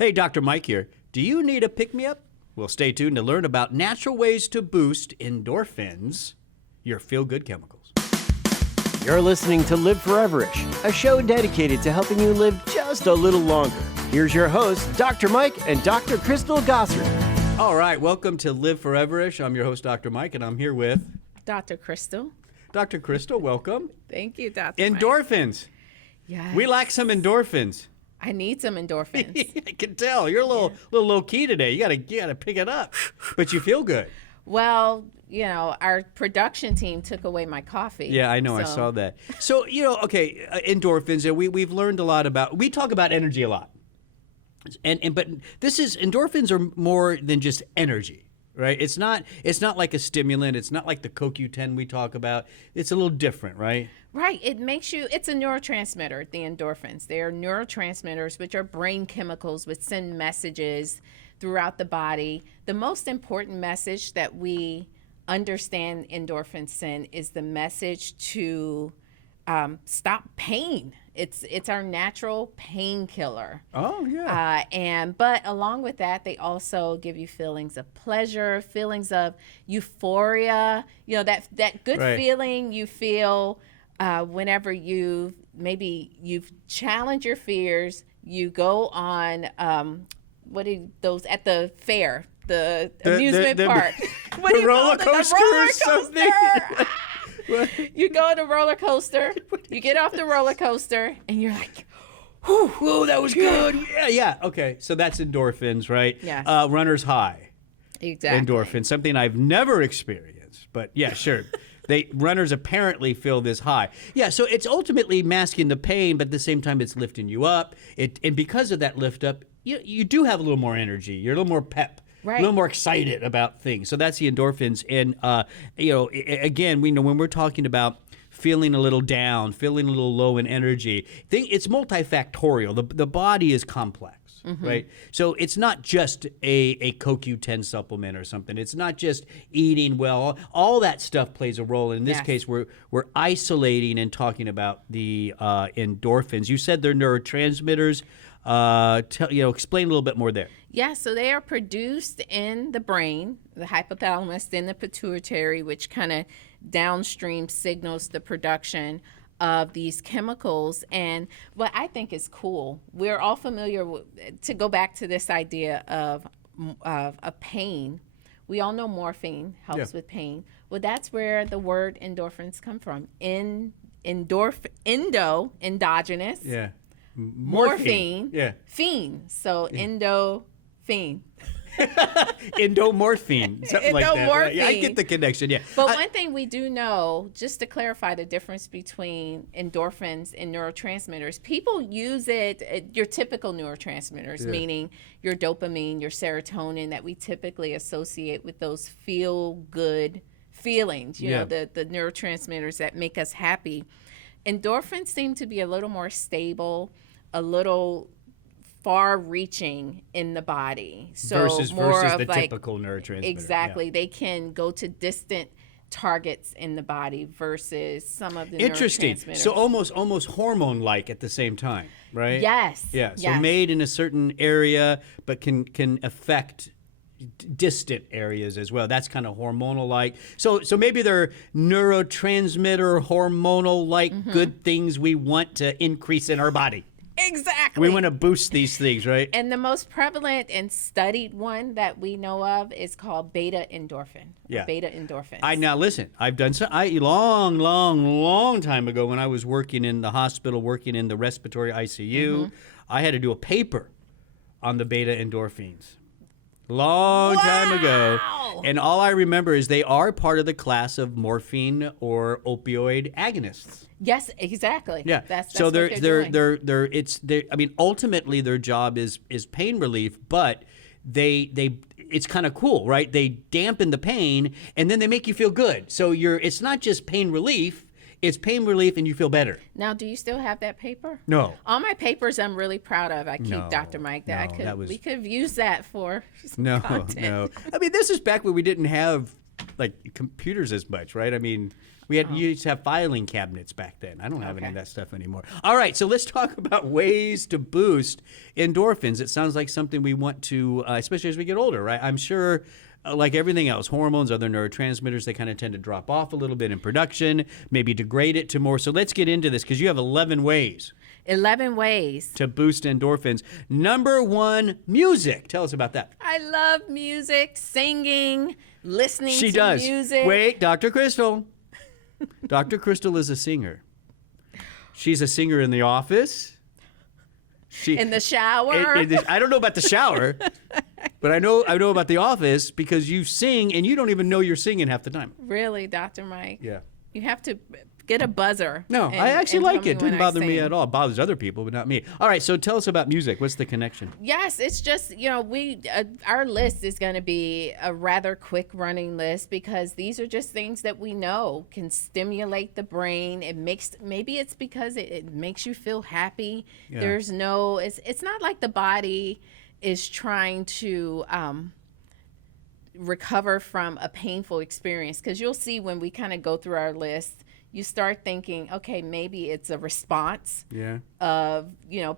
Hey, Dr. Mike here. Do you need a pick-me-up? Well, stay tuned to learn about natural ways to boost endorphins, your feel-good chemicals. You're listening to Live Foreverish, a show dedicated to helping you live just a little longer. Here's your hosts, Dr. Mike and Dr. Crystal Gossard. All right, welcome to Live Foreverish. I'm your host, Dr. Mike, and I'm here with Dr. Crystal. Dr. Crystal. Welcome. Thank you, Dr. Endorphins. Mike. Yes. We lack some endorphins. I need some endorphins. I can tell you're a little low key today. You gotta pick it up, but you feel good. Well, you know, our production team took away my coffee. Yeah, I know. I saw that. So endorphins. And we've learned a lot about. We talk about energy a lot, but endorphins are more than just energy. Right? It's not like a stimulant. It's not like the CoQ10 we talk about. It's a little different, right? Right. It's a neurotransmitter, the endorphins. They are neurotransmitters, which are brain chemicals which send messages throughout the body. The most important message that we understand endorphins send is the message to stop pain. It's our natural painkiller. Oh yeah. But along with that, they also give you feelings of pleasure, feelings of euphoria. You know, that good feeling you feel whenever you've challenged your fears. You go on those at the fair, the amusement park. What do you roller call it? coaster or something. You go on a roller coaster, you get off the roller coaster, and you're like, whoa, that was good. Yeah. Okay, so that's endorphins, right? Yes. Runner's high. Exactly. Endorphins, something I've never experienced, but yeah, sure. Runners apparently feel this high. Yeah, so it's ultimately masking the pain, but at the same time, it's lifting you up. And because of that lift up, you do have a little more energy. You're a little more pep. Right. A little more excited about things. So that's the endorphins. And, again, we know when we're talking about feeling a little down, feeling a little low in energy, it's multifactorial. The body is complex, right? So it's not just a CoQ10 supplement or something. It's not just eating well. All that stuff plays a role. In this case, we're isolating and talking about the endorphins. You said they're neurotransmitters. Explain a little bit more there. Yeah, so they are produced in the brain, the hypothalamus, then the pituitary, which kind of downstream signals the production of these chemicals. And what I think is cool, we're all familiar with, to go back to this idea of pain. We all know morphine helps with pain. Well, that's where the word endorphins come from. Endogenous. Yeah. Morphine. Yeah. Fiend. So endorphin. Endomorphine. Something like that. Right? Yeah, I get the connection. Yeah. But one thing we do know, just to clarify the difference between endorphins and neurotransmitters, people use it, your typical neurotransmitters, meaning your dopamine, your serotonin that we typically associate with those feel-good feelings, you know, the neurotransmitters that make us happy. Endorphins seem to be a little more stable, a little far-reaching in the body. So versus the like, typical neurotransmitter. Exactly. Yeah. They can go to distant targets in the body versus some of the Interesting. neurotransmitters. So almost hormone-like at the same time, right? Yes. Yeah. So yes. made in a certain area, but can affect distant areas as well. That's kind of hormonal-like. So maybe they're neurotransmitter, hormonal-like good things we want to increase in our body. Exactly. We want to boost these things, right? And the most prevalent and studied one that we know of is called beta endorphin. Yeah. Beta endorphins. Now listen, I've done long time ago when I was working in the hospital, working in the respiratory ICU, I had to do a paper on the beta endorphins. Long time ago. And all I remember is they are part of the class of morphine or opioid agonists. Yes, exactly. Yeah. That's so what they're doing. Ultimately their job is pain relief, but it's kind of cool, right? They dampen the pain and then they make you feel good. So it's not just pain relief, it's pain relief and you feel better. Now, do you still have that paper? No. All my papers I'm really proud of. I keep No, Dr. Mike. We could have used that for No. content. I mean, this is back when we didn't have like computers as much, right? I mean, You used to have filing cabinets back then. I don't have any of that stuff anymore. All right, so let's talk about ways to boost endorphins. It sounds like something we want to, especially as we get older, right? I'm sure, like everything else, hormones, other neurotransmitters, they kind of tend to drop off a little bit in production, maybe degrade it to more. So let's get into this because you have 11 ways. 11 ways to boost endorphins. Number 1, music. Tell us about that. I love music, singing, listening She to does. music. Wait, Dr. Crystal. Dr. Crystal is a singer. She's a singer in the office. In the shower. I don't know about the shower, but I know about the office because you sing and you don't even know you're singing half the time. Really, Dr. Mike? Yeah. You have to get a buzzer. No, I actually like it. It didn't bother me at all. It bothers other people, but not me. All right, so tell us about music. What's the connection? Yes, it's just, we our list is going to be a rather quick running list because these are just things that we know can stimulate the brain. Maybe it's because it makes you feel happy. Yeah. There's it's not like the body is trying to recover from a painful experience, because you'll see when we kind of go through our list, you start thinking, okay, maybe it's a response of,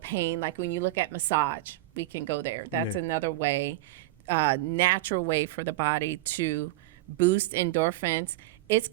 pain. Like when you look at massage, we can go there. That's another way, natural way for the body to boost endorphins. It's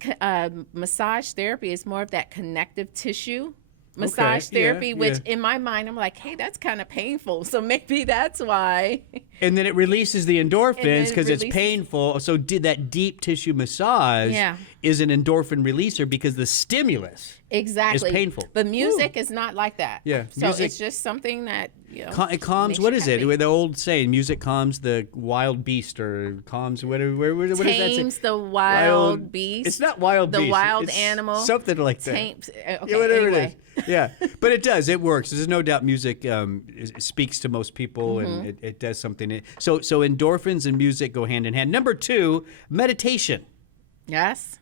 massage therapy is more of that connective tissue massage therapy, which in my mind, I'm like, hey, that's kind of painful. So maybe that's why. And then it releases the endorphins because it's painful. So that deep tissue massage is an endorphin releaser because the stimulus is painful. But music is not like that. Yeah. So it's just something that, it calms, what is it? The old saying, music calms the wild beast or calms, what is that? Tames the wild beast. It's not wild beast. The wild it's animal. Something like that. Tames, okay, whatever anyway. it is. Yeah, but it does. It works. There's no doubt music speaks to most people, and it does something. So endorphins and music go hand in hand. Number 2, meditation. Yes.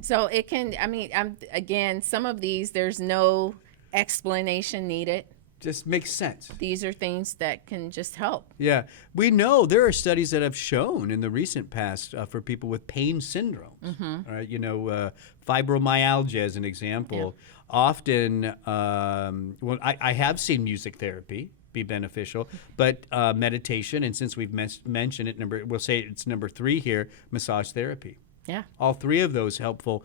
So it can, again, some of these, there's no explanation needed. Just makes sense. These are things that can just help. Yeah. We know there are studies that have shown in the recent past for people with pain syndromes. All right, fibromyalgia as an example. Yeah. Often, I have seen music therapy be beneficial, but meditation, and since we've mentioned it, we'll say it's number 3 here, massage therapy. Yeah. All 3 of those helpful,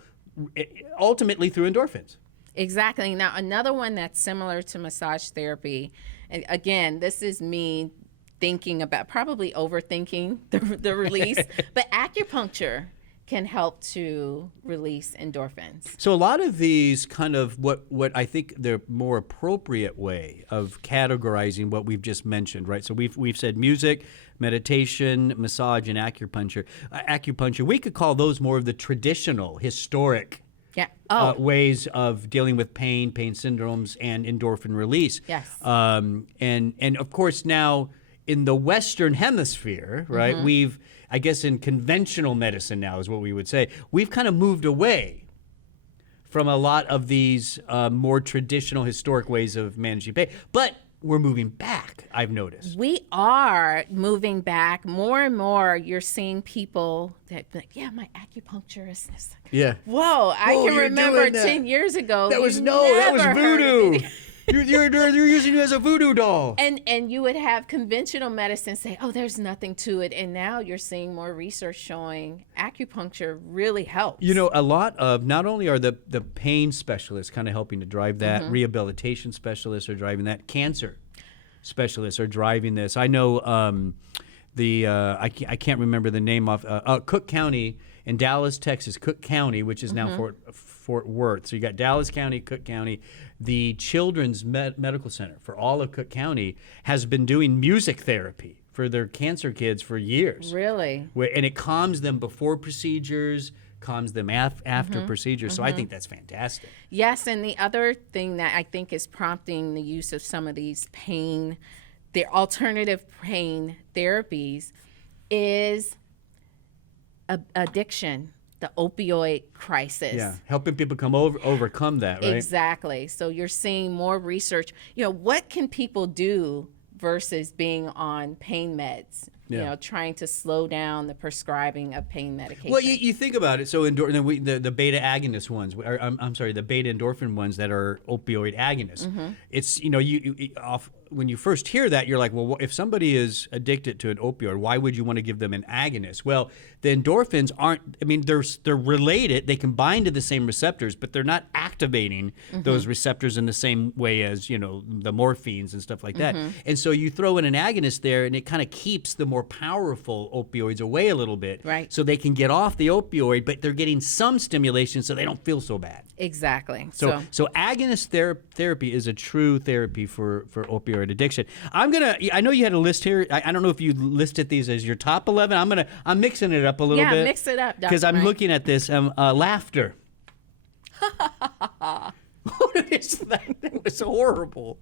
ultimately through endorphins. Exactly. Now, another one that's similar to massage therapy, and again, this is me thinking about, probably overthinking the release, but acupuncture can help to release endorphins. So a lot of these kind of what I think the more appropriate way of categorizing what we've just mentioned, right? So we've said music, meditation, massage, and acupuncture. Acupuncture, we could call those more of the traditional, historic ways of dealing with pain syndromes, and endorphin release. Yes. And of course now in the Western Hemisphere, right, we've, I guess in conventional medicine now is what we would say, we've kind of moved away from a lot of these more traditional historic ways of managing pain. But we're moving back, I've noticed. We are moving back more and more. You're seeing people that be like, yeah, my acupuncturist. Yeah. Whoa, I can remember 10 years ago. That was voodoo. You're using it as a voodoo doll. And you would have conventional medicine say, oh, there's nothing to it. And now you're seeing more research showing acupuncture really helps. A lot of, not only are the pain specialists kind of helping to drive that, rehabilitation specialists are driving that, cancer specialists are driving this. I know I can't remember the name off, Cook County in Dallas, Texas, Cook County, which is now Fort Worth. So you got Dallas County, Cook County. The Children's Medical Center for all of Cook County has been doing music therapy for their cancer kids for years. Really? And it calms them before procedures, calms them after procedures. So I think that's fantastic. Yes, and the other thing that I think is prompting the use of some of these the alternative pain therapies is addiction. The opioid crisis. Yeah, helping people overcome that, right? Exactly. So you're seeing more research. What can people do versus being on pain meds? you know, trying to slow down the prescribing of pain medication. Well, you think about it. So the beta agonist ones, I'm sorry, the beta endorphin ones that are opioid agonists. It's, you know, when you first hear that, you're like, well, if somebody is addicted to an opioid, why would you want to give them an agonist? Well, the endorphins aren't, I mean, they're related. They can bind to the same receptors, but they're not activating those receptors in the same way as, you know, the morphines and stuff like that. And so you throw in an agonist there, and it kind of keeps the more powerful opioids away a little bit. Right. So they can get off the opioid, but they're getting some stimulation so they don't feel so bad. Exactly. So agonist therapy is a true therapy for opioid addiction. I know you had a list here. I don't know if you listed these as your top 11. I'm mixing it up a little bit. Yeah, mix it up, Dr. Because I'm Mike. looking at this. Laughter. What is that? That was horrible.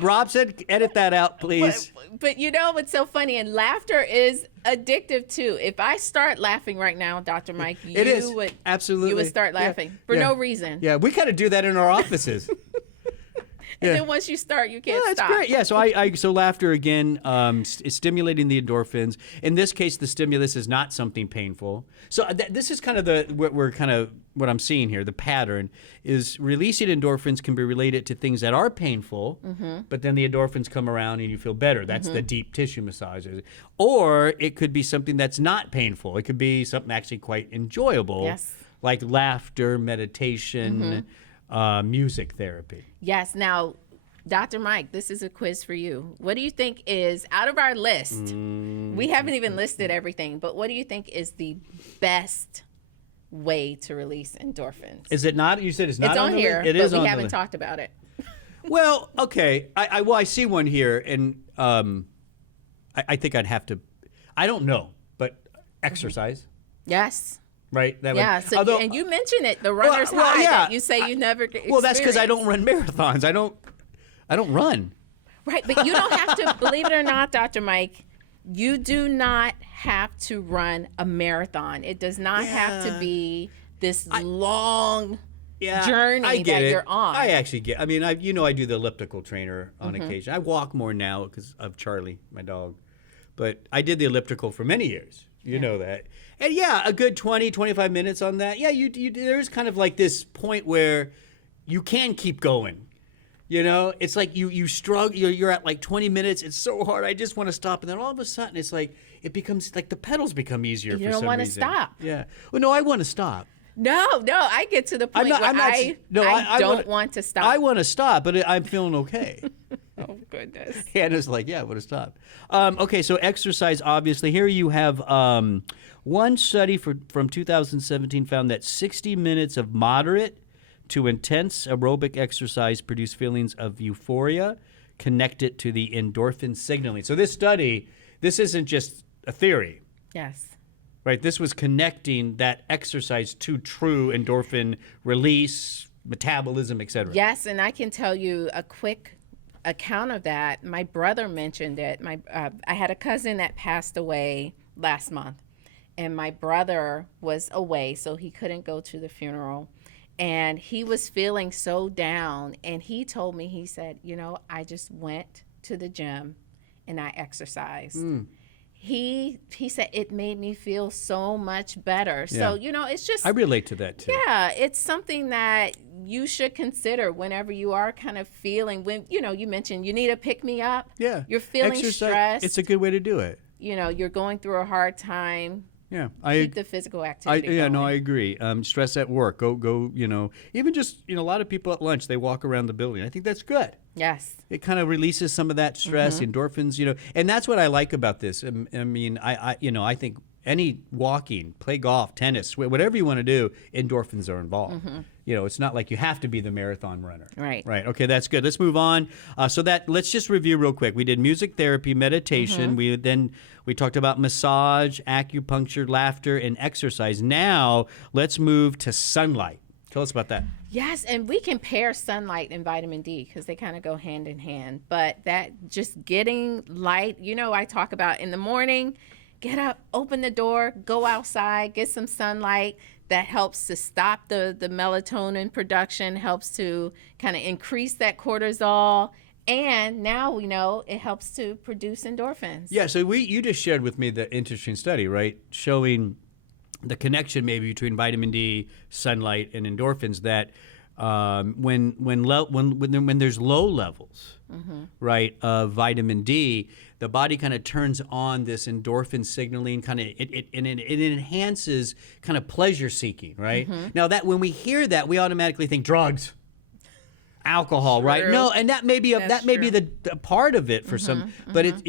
Rob said, edit that out, please. But you know what's so funny? And laughter is addictive too. If I start laughing right now, Dr. Mike, you would start laughing for no reason. Yeah, we kind of do that in our offices. And then once you start, you can't that's stop. Great. Yeah, so laughter again is stimulating the endorphins. In this case, the stimulus is not something painful. So this is kind of what I'm seeing here. The pattern is releasing endorphins can be related to things that are painful, but then the endorphins come around and you feel better. That's the deep tissue massages. Or it could be something that's not painful. It could be something actually quite enjoyable, Yes. like laughter, meditation. Music therapy. Yes. Now, Dr. Mike, this is a quiz for you. What do you think is, out of our list, we haven't even listed everything, but what do you think is the best way to release endorphins? Is it not? You said it's not It's on the here, list? It but is we on the haven't list. talked about it. Well, okay. I see one here, and I think I'd have to, I don't know, but exercise, Yes. right? That Yeah. would, So although, and you mentioned it, the runner's well, high yeah. that you say you never experienced. well, that's because I don't run marathons. I don't run. Right, but you don't have to, believe it or not, Dr. Mike, you do not have to run a marathon. It does not have to be this long journey that you're on. I actually get. I mean, I do the elliptical trainer on occasion. I walk more now because of Charlie, my dog, but I did the elliptical for many years. You know that, and a good 20, 25 minutes on that. Yeah, you there's kind of like this point where you can keep going. You know, it's like you struggle. You're at like 20 minutes. It's so hard. I just want to stop, and then all of a sudden, it's like it becomes like the pedals become easier. You for don't some want to reason. stop. Yeah. Well, no, I want to stop. No, I get to the point where I don't want to stop. I want to stop, but I'm feeling okay. Oh, goodness. Hannah's like, yeah, I want to stop. Okay, so exercise, obviously. Here you have one study from 2017 found that 60 minutes of moderate to intense aerobic exercise produce feelings of euphoria connected to the endorphin signaling. So this study, this isn't just a theory. Yes. Right, this was connecting that exercise to true endorphin release, metabolism, etc. Yes, and I can tell you a quick account of that. My brother mentioned it. I had a cousin that passed away last month, and my brother was away, so he couldn't go to the funeral. And he was feeling so down, and he told me, he said, I just went to the gym and I exercised. He said it made me feel so much better. Yeah. So, it's just... I relate to that too. Yeah, it's something that you should consider whenever you are kind of feeling, when, you mentioned you need a pick-me-up. Yeah. You're feeling Exercise, stressed. it's a good way to do it. You're going through a hard time. Yeah, Keep the physical activity going. I agree. Stress at work, go. Even just a lot of people at lunch, they walk around the building. I think that's good. Yes. It kind of releases some of that stress, endorphins. And that's what I like about this. I mean, I think any walking, play golf, tennis, whatever you want to do, endorphins are involved. It's not like you have to be the marathon runner. Right. Right. Okay, that's good. Let's move on. Let's just review real quick. We did music therapy, meditation. We talked about massage, acupuncture, laughter, and exercise. Now let's move to sunlight. Tell us about that. Yes, and we can pair sunlight and vitamin D because they kind of go hand in hand. But that just getting light, I talk about in the morning, get up, open the door, go outside, get some sunlight. That helps to stop the melatonin production, helps to kind of increase that cortisol, And now we know it helps to produce endorphins. Yeah, so you just shared with me the interesting study, right, showing the connection maybe between vitamin D, sunlight, and endorphins. That when there's low levels, right, of vitamin D, the body kind of turns on this endorphin signaling, kind of it enhances kind of pleasure seeking, right? Now that when we hear that, we automatically think drugs, alcohol, right? True. No, and that may be True. the part of it for some, but it's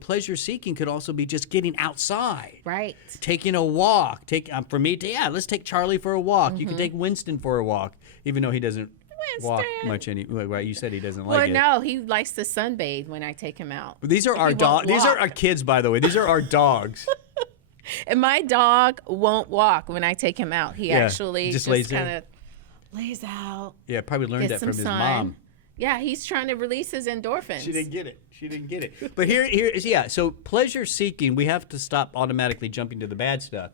pleasure seeking could also be just getting outside, Right. taking a walk. For me, let's take Charlie for a walk. You can take Winston for a walk, even though he doesn't walk Winston. much anyway. Right? You said he doesn't Well, like it. no, he likes to sunbathe when I take him out. These are our won't dogs. These are walk. our kids, by the way. These are our dogs. And my dog won't walk when I take him out. He Yeah, actually just just lays there. kind of lays out. Yeah, probably learned Get that from some his sun. mom. Yeah, he's trying to release his endorphins. She didn't get it. But yeah. So pleasure seeking, we have to stop automatically jumping to the bad stuff.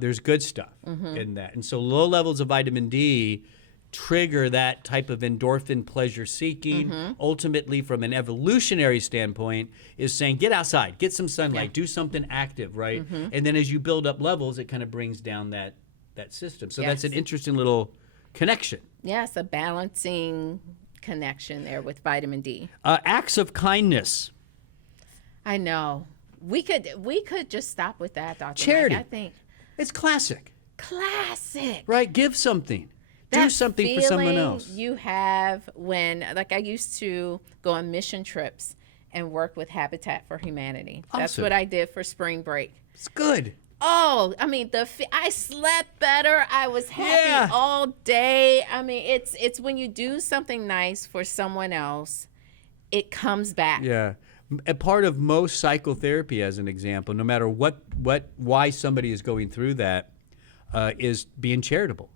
There's good stuff in that, and so low levels of vitamin D trigger that type of endorphin pleasure seeking. Ultimately, from an evolutionary standpoint, is saying get outside, get some sunlight, do something active, right? And then as you build up levels, it kind of brings down that system. So that's an Yes. interesting little connection. Yes, a balancing connection there with vitamin D. Acts of kindness. I know. We could just stop with that, Dr. Mike. Charity. I think It's classic, classic. right? Give something. Do That something for someone feeling else. You have when, like, I used to go on mission trips and work with Habitat for Humanity. That's Awesome. what I did for spring break. It's good. Oh, I mean, I slept better. I was happy Yeah. all day. I mean, it's when you do something nice for someone else, it comes back. Yeah. A part of most psychotherapy, as an example, no matter why somebody is going through that, is being charitable.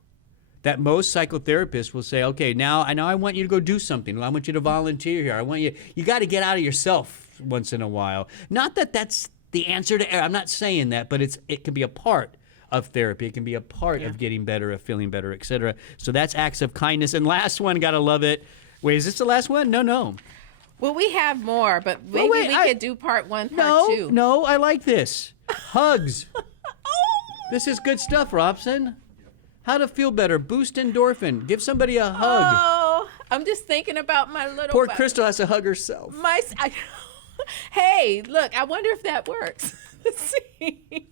That most psychotherapists will say, okay, now I want you to go do something. I want you to volunteer here. I want you got to get out of yourself once in a while. Not that that's the answer to, I'm not saying that, but it can be a part of therapy. It can be a part of getting better, of feeling better, etc. So that's acts of kindness. And last one, gotta love it. Wait, is this the last one? No. Well, we have more, but maybe wait, we could do part one, part No, two. no, I like this. Hugs. This is good stuff, Robson. How to feel better. Boost endorphin. Give somebody a hug. Oh, I'm just thinking about my little. Poor Crystal has to hug herself. Hey, look, I wonder if that works. Let's see.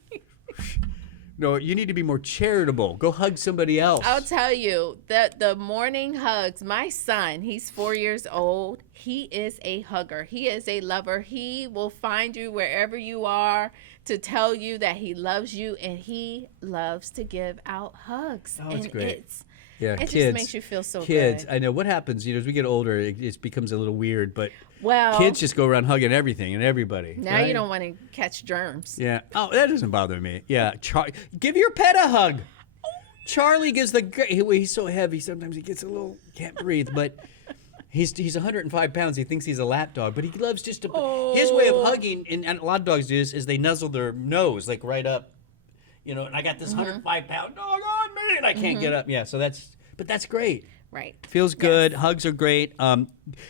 No, you need to be more charitable. Go hug somebody else. I'll tell you that the morning hugs, my son, he's 4 years old. He is a hugger. He is a lover. He will find you wherever you are to tell you that he loves you, and he loves to give out hugs. Oh, it's and great. Yeah, it kids. just makes you feel so Kids, good. I know what happens. As we get older, it becomes a little weird. But Well, kids just go around hugging everything and everybody. now right? you don't want to catch germs. Yeah. Oh, that doesn't bother me. Yeah. Give your pet a hug. Charlie gives he's so heavy sometimes he gets a little can't breathe, but he's 105 pounds. He thinks he's a lap dog, but he loves just to. His way of hugging, and a lot of dogs do this, is they nuzzle their nose like right up, and I got this 105-pound dog on me, and I can't get up. Yeah. So that's great. Right. Feels good. Hugs are great.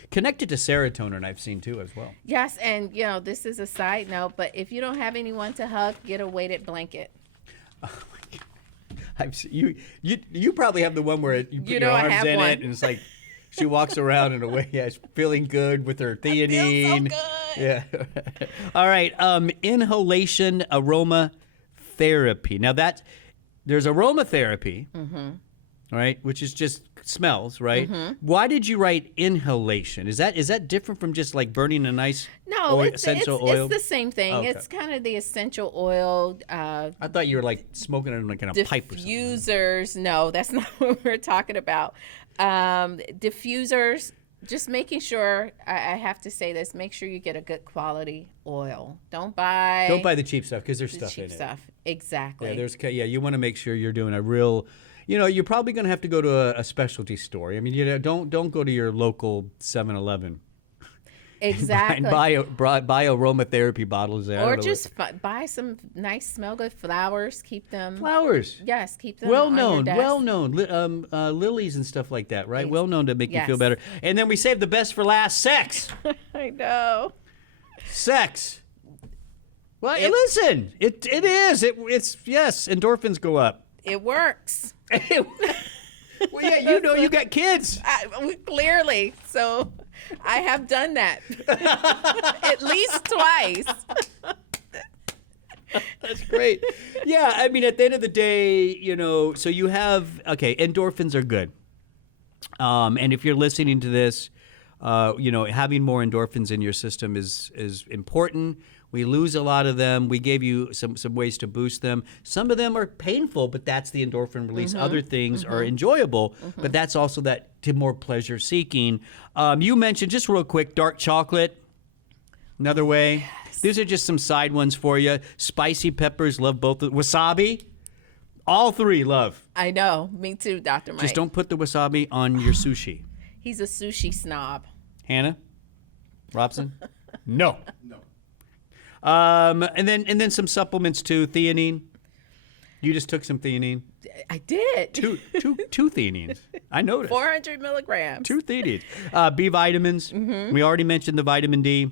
Connected to serotonin, I've seen too as well. Yes, and this is a side note, but if you don't have anyone to hug, get a weighted blanket. You probably have the one where you put your I arms have in one. it and it's like she walks around in a way, she's feeling good with her theanine. so good. Yeah. All right. Inhalation aroma therapy. Now there's aromatherapy, right, which is just smells, right? Why did you write inhalation? Is that different from just like burning a nice No, essential oil? it's the same thing. Oh, okay. It's kind of the essential oil. I thought you were like smoking it like in a pipe or something. Diffusers. No, that's not what we're talking about. Diffusers. Just making sure. I have to say this. Make sure you get a good quality oil. Don't buy the cheap stuff because there's the stuff cheap in it. stuff. Exactly. Yeah, you want to make sure you're doing a real. You're probably going to have to go to a specialty store. I mean, don't go to your local 7-Eleven. Exactly. And buy aromatherapy bottles there. I Or don't know just buy some nice, smell good flowers. Keep them. flowers. Yes, keep them. Well on your known, desk. lilies and stuff like that, right? Yes. Well known to make you feel Yes. better. And then we save the best for last: sex. I know. Sex. Well, listen, it is. It's yes. Endorphins go up. It works. Well, yeah, you got kids. Clearly. So I have done that at least twice. That's great. Yeah, I mean, at the end of the day, so you have, endorphins are good. And if you're listening to this, having more endorphins in your system is important. We lose a lot of them. We gave you some ways to boost them. Some of them are painful, but that's the endorphin release. Other things are enjoyable, but that's also that to more pleasure seeking. You mentioned, just real quick, dark chocolate. Another way. Yes. These are just some side ones for you. Spicy peppers, love both. Wasabi, all three love. I know. Me too, Dr. Mike. Just don't put the wasabi on your sushi. He's a sushi snob. Hannah? Robson? No. And then some supplements too. Theanine. You just took some theanine. I did. Two theanines. I noticed. 400 milligrams. 2 theanines. B vitamins. We already mentioned the vitamin D.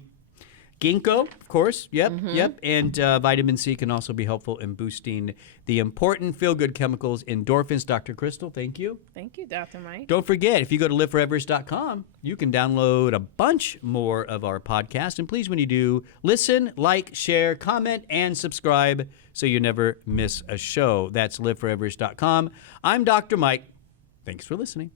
Ginkgo, of course. Yep. And vitamin C can also be helpful in boosting the important feel-good chemicals, endorphins. Dr. Crystal, thank you. Thank you, Dr. Mike. Don't forget, if you go to liveforeverish.com, you can download a bunch more of our podcasts. And please, when you do, listen, like, share, comment, and subscribe so you never miss a show. That's liveforeverish.com. I'm Dr. Mike. Thanks for listening.